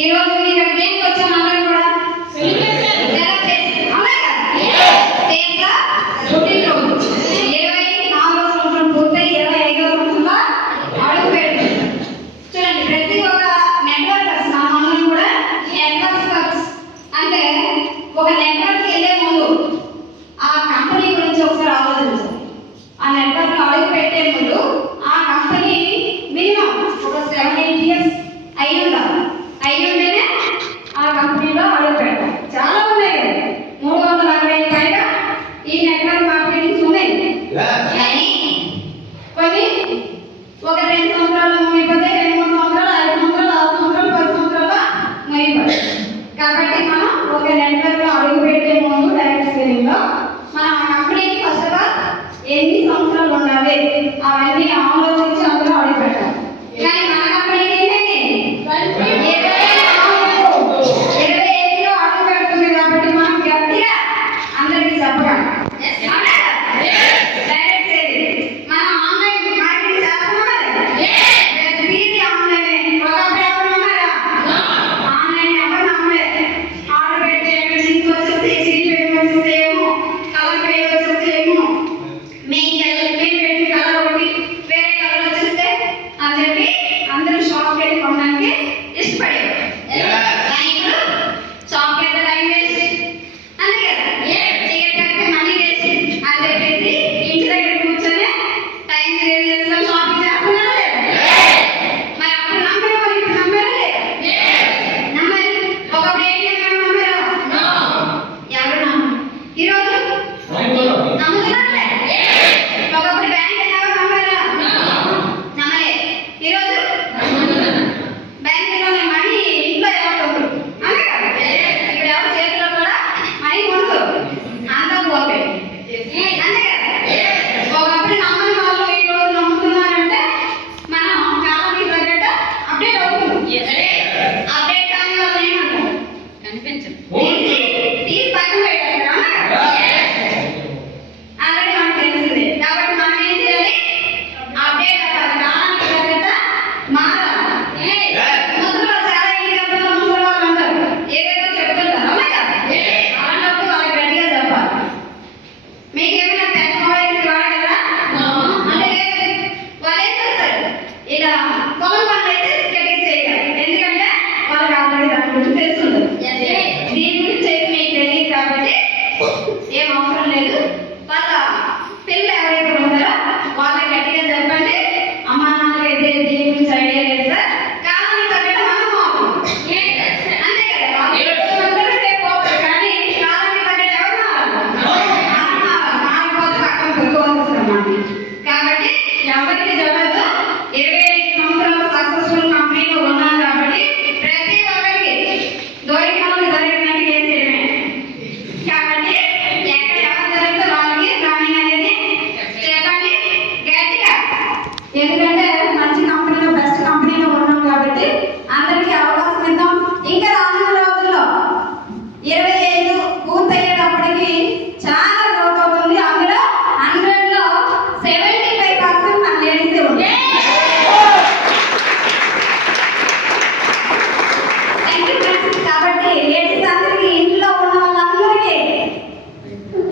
ఈ రోజు ఇక్కడ దేనికి వచ్చాం అందరం కూడా సెలబ్రేషన్ అవునా కదా? దేంట్లో పుట్టినరోజు 24వ సంవత్సరం పూర్తయి 25వ సంవత్సరంలో అడుగు పెడుతుంది. చూడండి, ప్రతి ఒక్క నెట్వర్కర్స్ మనం కూడా నెట్వర్కర్స్ అంటే ఒక నెట్వర్క్ వెళ్ళే ముందు ఆ కంపెనీ గురించి ఒకసారి ఆలోచించాలి. ఆ నెట్వర్క్ అడుగు పెట్టే ముందు ఆ కంపెనీ మినిమం ఒక 7-8 ఇయర్స్ అయి ఉండాలి. అయి ఉంటేనే ఆ కంపెనీలో అడుగు పెట్టాలి. చాలా ఉన్నాయి కదా, 360 పైగా ఈ నెట్వర్క్ మార్కెటింగ్స్ ఉన్నాయి. కానీ కొన్ని ఒక 2 సంవత్సరాలు ముగిపోతే 2-3 సంవత్సరాలు 5 సంవత్సరాలు 6 సంవత్సరాలు 10 సంవత్సరాలు ముగిపోతాయి. కాబట్టి మనం ఒక నెట్వర్క్ లో అడుగు పెట్టే ముందు డైరెక్ట్ సెల్లింగ్ లో మనం ఆ కంపెనీకి ఫస్ట్ ఆఫ్ ఆల్ ఎన్ని సంవత్సరాలు ఉండాలి అవన్నీ ఆలోచించి అందులో అడుగు పెట్టాలి. కానీ మన కంపెనీకి ఏంటండి 25లో అడుగు పెడుతుంది కాబట్టి మనం గట్టిగా అందరికీ చెప్పగలం. డైరెక్ట్ సెల్లింగ్ మనం ఆన్లైన్ మార్కెటింగ్ చేస్తున్నాం కదా, ప్రతిదీ ఆన్లైన్. ఒకప్పుడు ఎవరు నమ్మారా? ఆన్లైన్ ఎవరు నమ్మలేదు. ఆర్డర్ పెడితే లింక్ వచ్చేస్తే సీట్ వచ్చేస్తే ఏమో కలర్ పేజ్ వచ్చేస్తే ఏమో మేము పెట్టి కలర్ ఒకటి వేరే కలర్ వచ్చేస్తే అని చెప్పి అందరూ షాప్కి వెళ్ళి కొనడానికి ఇష్టపడేవారు. కానీ ఇప్పుడు షాప్కి వెళ్తే టైం వేస్ట్ అంతే కదా, టికెట్ కడితే మనీ వేస్ట్ అని చెప్పేసి ఇంటి దగ్గర కూర్చొని టైం సేవ్ చేసుకొని షాపింగ్ చేస్తున్నారా లేదా? మరి అప్పుడు నమ్మే వాళ్ళు ఇప్పుడు నమ్మారా లేదా? నమ్మారు. ఒకప్పుడు ఏటీఎం నమ్మారా? ఎవరు నమ్మరు. ఈరోజు నమ్ముతున్నారు లేదా? ఒకప్పుడు బ్యాంక్ ఎవరు నమ్మారా? నమ్మలే. ఈరోజు బ్యాంకులో మనీ ఇంట్లో ఎవరు కొనరు. అవునా కదా? ఇప్పుడు ఎవరి చేతిలో కూడా మనీ కొనరు, అంతా పోతే అంతే కదా. ఒకప్పుడు నమ్మని వాళ్ళు ఈ రోజు నమ్ముతున్నారంటే మనం కాలానికి తగ్గట్టు అప్డేట్ అవుతుంది. అప్డేట్ కాని వాళ్ళు ఏమంటారు? కనిపించదు, తీసి పక్కన పెట్టేస్తారు. అవునా కదా? ఆల్రెడీ మనకు తెలిసిందే. కాబట్టి మనం ఏం చేయాలి? అప్డేట్ అవ్వాలి, కాలానికి తగ్గట్టు మారాలి. ముసలి వాళ్ళు చాలా ఇంటిలో ముసలి వాళ్ళు అంటారు, ఏదేదో చెప్తుంటారు. అవునా కదా? అలాంటప్పుడు వాళ్ళకి గట్టిగా చెప్పాలి. మీకు ఏమైనా టెక్నాలజీ వాడగలరా? అంటే లేదు. వాళ్ళు ఏం చేస్తారు? ఇలా పొలం పనులు అయితే గట్టిగా చేయగలరు, ఎందుకంటే వాళ్ళకి ఆల్రెడీ దాని గురించి తెలుస్తుంది. దీని గురించి అయితే మీకు తెలియదు కాబట్టి ఏం అవసరం లేదు. వాళ్ళ పిల్లలు ఎవరైతే ఉంటారో వాళ్ళకి గట్టిగా చెప్పండి, అమ్మా నాన్నకైతే దీని గురించి ఐడియా లేదు సార్, కాలానికి తగ్గట్టు మనం మారుతాం. అంతే కదా, వాళ్ళందరూ రేపు పోతారు కానీ కాలానికి తగ్గట్టు ఎవరు మారాలి? మారిపోతే పక్కన పెట్టుకోవాల్సిందన్నమాట. కాబట్టి ఎవరికి చెప్పద్దు. 25 సంవత్సరాలు సక్సెస్ఫుల్ కంపెనీలో ఉన్నాను కాబట్టి ప్రతి ఒక్కరికి దొరికిన వాళ్ళకి దొరికినట్టుగా వేసేయడమే. కాబట్టి ఎక్కడ ఎవరు దొరికితే వాళ్ళకి ట్రైనింగ్ అనేది చెప్పండి గట్టిగా. ఎందుకంటే మంచి కంపెనీలో బెస్ట్ కంపెనీలో ఉన్నాం కాబట్టి అందరికీ అవకాశం ఇద్దాం. ఇంకా రానున్న రోజుల్లో 25 పూర్తయ్యేటప్పటికి చాలా గ్రోత్ అవుతుంది. అందులో 100లో 75% మన లేడీసే ఉంది. కాబట్టి లేడీస్ అందరికీ, ఇంట్లో ఉన్న వాళ్ళందరికీ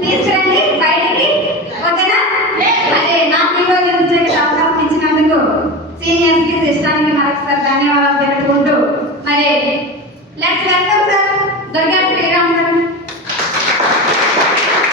తీసుకురండి బయటికి. ఓకేనా? అదే నాకు ఈరోజు అవకాశం ఇచ్చినందుకు సీనియర్స్ కి సిస్టానికి మరొకసారి ధన్యవాదాలు తెలుపుకుంటూ మరి లెట్స్ వెల్కమ్